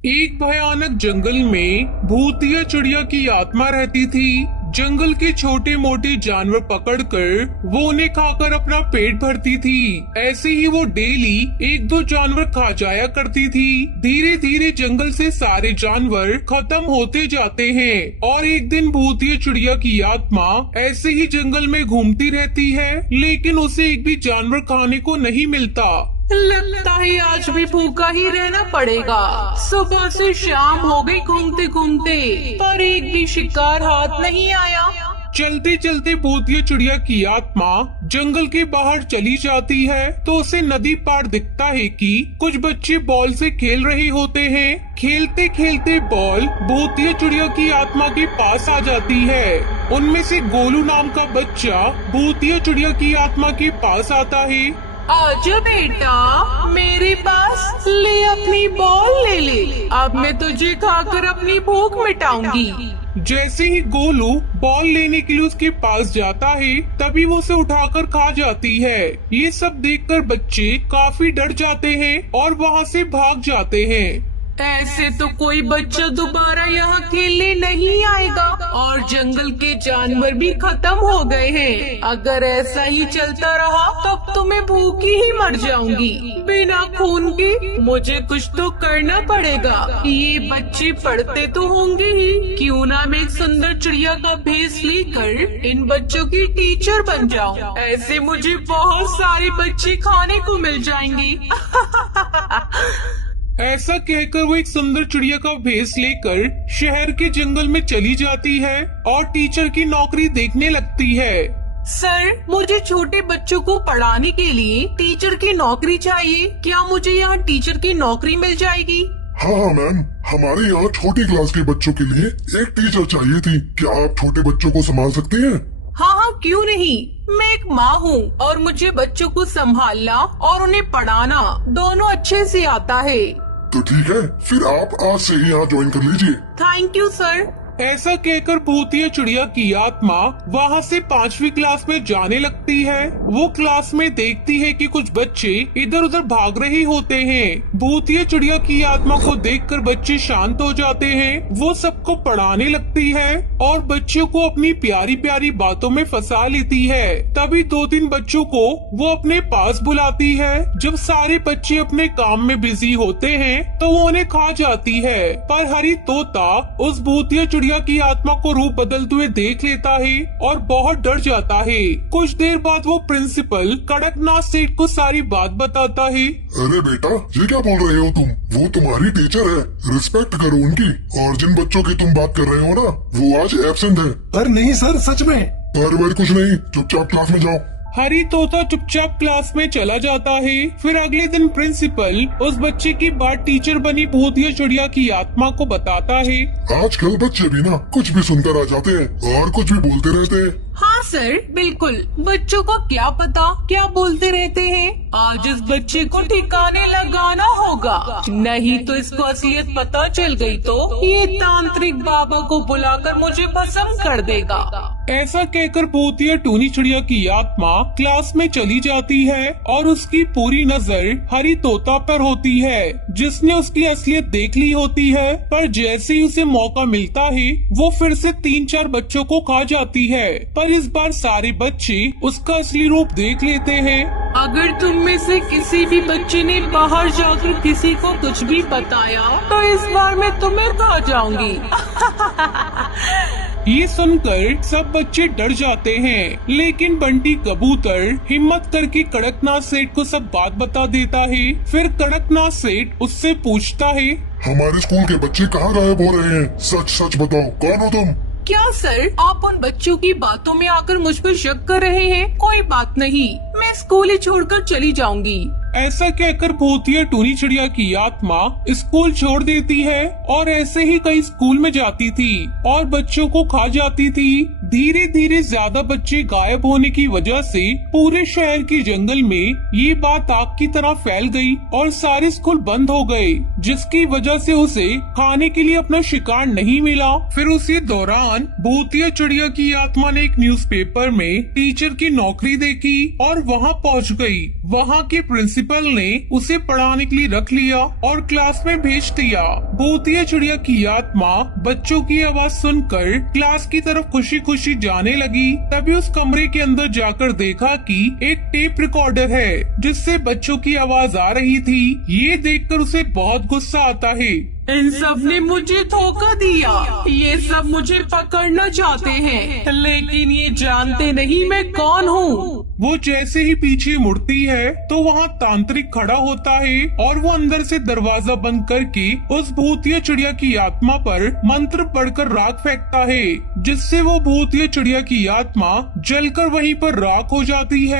एक भयानक जंगल में भूतिया चिड़िया की आत्मा रहती थी। जंगल के छोटे मोटे जानवर पकड़कर वो उन्हें खाकर अपना पेट भरती थी। ऐसे ही वो डेली एक दो जानवर खा जाया करती थी। धीरे धीरे जंगल से सारे जानवर खत्म होते जाते हैं और एक दिन भूतिया चिड़िया की आत्मा ऐसे ही जंगल में घूमती रहती है, लेकिन उसे एक भी जानवर खाने को नहीं मिलता। लगता है आज भी भूखा ही रहना पड़ेगा। सुबह से शाम हो गई घूमते घूमते, पर एक भी शिकार हाथ नहीं आया। चलते चलते भूतिया चिड़िया की आत्मा जंगल के बाहर चली जाती है तो उसे नदी पार दिखता है कि कुछ बच्चे बॉल से खेल रहे होते हैं। खेलते खेलते बॉल भूतिया चिड़िया की आत्मा के पास आ जाती है। उनमें से गोलू नाम का बच्चा भूतिया चिड़िया की आत्मा के पास आता है। आजा बेटा मेरे पास, ले अपनी बॉल ले ले। अब मैं तुझे खाकर अपनी भूख मिटाऊंगी। जैसे ही गोलू बॉल लेने के लिए उसके पास जाता है तभी वो उसे उठाकर खा जाती है। ये सब देखकर बच्चे काफी डर जाते हैं और वहाँ से भाग जाते हैं। ऐसे तो कोई बच्चा दोबारा यहाँ खेलने नहीं आएगा और जंगल के जानवर भी खत्म हो गए हैं। अगर ऐसा ही चलता रहा तब तो मैं भूखी ही मर जाऊंगी। बिना खून के मुझे कुछ तो करना पड़ेगा। ये बच्चे पढ़ते तो होंगे ही, क्यों ना मैं एक सुंदर चिड़िया का भेष लेकर इन बच्चों की टीचर बन जाऊं। ऐसे मुझे बहुत सारे बच्चे खाने को मिल जाएंगे। ऐसा कहकर वो एक सुंदर चिड़िया का भेष लेकर शहर के जंगल में चली जाती है और टीचर की नौकरी देखने लगती है। सर, मुझे छोटे बच्चों को पढ़ाने के लिए टीचर की नौकरी चाहिए। क्या मुझे यहाँ टीचर की नौकरी मिल जाएगी? हाँ मैम, हमारे यहाँ छोटी क्लास के बच्चों के लिए एक टीचर चाहिए थी। क्या आप छोटे बच्चों को संभाल सकती हैं? हाँ, क्यों नहीं। मैं एक माँ हूँ और मुझे बच्चों को संभालना और उन्हें पढ़ाना दोनों अच्छे से आता है। तो ठीक है, फिर आप आज से ही यहाँ ज्वाइन कर लीजिए। Thank you sir. ऐसा कहकर भूतिया चिड़िया की आत्मा वहाँ से 5वीं क्लास में जाने लगती है। वो क्लास में देखती है कि कुछ बच्चे इधर उधर भाग रहे होते हैं। भूतिया चिड़िया की आत्मा को देखकर बच्चे शांत हो जाते हैं। वो सबको पढ़ाने लगती है और बच्चों को अपनी प्यारी प्यारी बातों में फंसा लेती है। तभी 2-3 बच्चों को वो अपने पास बुलाती है। जब सारे बच्चे अपने काम में बिजी होते हैं तो वो उन्हें खा जाती है, पर हरी तोता उस भूतिया चिड़िया की आत्मा को रूप बदलते हुए देख लेता है और बहुत डर जाता है। कुछ देर बाद वो प्रिंसिपल कड़कनाथ सेठ को सारी बात बताता है। अरे बेटा, ये क्या बोल रहे हो तुम? वो तुम्हारी टीचर है, रिस्पेक्ट करो उनकी। और जिन बच्चों की तुम बात कर रहे हो ना, वो आज एब्सेंट है। पर नहीं सर, सच में। पर कुछ नहीं, चुपचाप क्लास में जाओ। हरी तोता चुपचाप क्लास में चला जाता है। फिर अगले दिन प्रिंसिपल उस बच्चे की बात टीचर बनी भूतिया चिड़िया की आत्मा को बताता है। आजकल बच्चे भी ना कुछ भी सुनकर आ जाते हैं और कुछ भी बोलते रहते हैं। हाँ सर, बिल्कुल। बच्चों को क्या पता क्या बोलते रहते हैं। आज इस बच्चे को ठिकाने लगाना होगा, नहीं तो इसको असलियत पता चल गई तो ये तांत्रिक बाबा को बुलाकर मुझे भस्म कर देगा। ऐसा कहकर भूतिया टूनी चिड़िया की आत्मा क्लास में चली जाती है और उसकी पूरी नजर हरी तोता पर होती है, जिसने उसकी असलियत देख ली होती है। पर जैसे ही उसे मौका मिलता है वो फिर से 3-4 बच्चों को खा जाती है, पर इस बार सारे बच्चे उसका असली रूप देख लेते हैं। अगर तुम में से किसी भी बच्चे ने बाहर जाकर किसी को कुछ भी बताया तो इस बार मैं तुम्हें खा जाऊंगी। ये सुनकर सब बच्चे डर जाते हैं, लेकिन बंटी कबूतर हिम्मत करके कड़कनाथ सेठ को सब बात बता देता है। फिर कड़कनाथ सेठ उससे पूछता है, हमारे स्कूल के बच्चे कहाँ गायब हो रहे हैं? सच सच बताओ, कौन हो तुम? क्या सर, आप उन बच्चों की बातों में आकर मुझ पर शक कर रहे हैं? कोई बात नहीं, मैं स्कूल ही छोड़कर चली जाऊंगी। ऐसा कहकर भूतिया टूनी चिड़िया की आत्मा स्कूल छोड़ देती है और ऐसे ही कई स्कूल में जाती थी और बच्चों को खा जाती थी। धीरे धीरे ज्यादा बच्चे गायब होने की वजह से पूरे शहर के जंगल में ये बात आग की तरह फैल गई और सारे स्कूल बंद हो गए, जिसकी वजह से उसे खाने के लिए अपना शिकार नहीं मिला। फिर उसी दौरान भूतिया चिड़िया की आत्मा ने एक न्यूज़पेपर में टीचर की नौकरी देखी और वहाँ पहुँच गई। वहाँ के प्रिंसिपल ने उसे पढ़ाने के लिए रख लिया और क्लास में भेज दिया। भूतिया चिड़िया की आत्मा बच्चों की आवाज सुनकर क्लास की तरफ खुशी खुशी जाने लगी। तभी उस कमरे के अंदर जाकर देखा कि एक टेप रिकॉर्डर है जिससे बच्चों की आवाज आ रही थी। ये देखकर उसे बहुत गुस्सा आता है। इन सब ने मुझे धोखा दिया, ये सब मुझे पकड़ना चाहते हैं, लेकिन ये जानते नहीं मैं कौन हूँ। वो जैसे ही पीछे मुड़ती है तो वहाँ तांत्रिक खड़ा होता है और वो अंदर से दरवाजा बंद करके उस भूतिया चिड़िया की आत्मा पर मंत्र पढ़कर राख फेंकता है, जिससे वो भूतिया चिड़िया की आत्मा जलकर वहीं पर राख हो जाती है।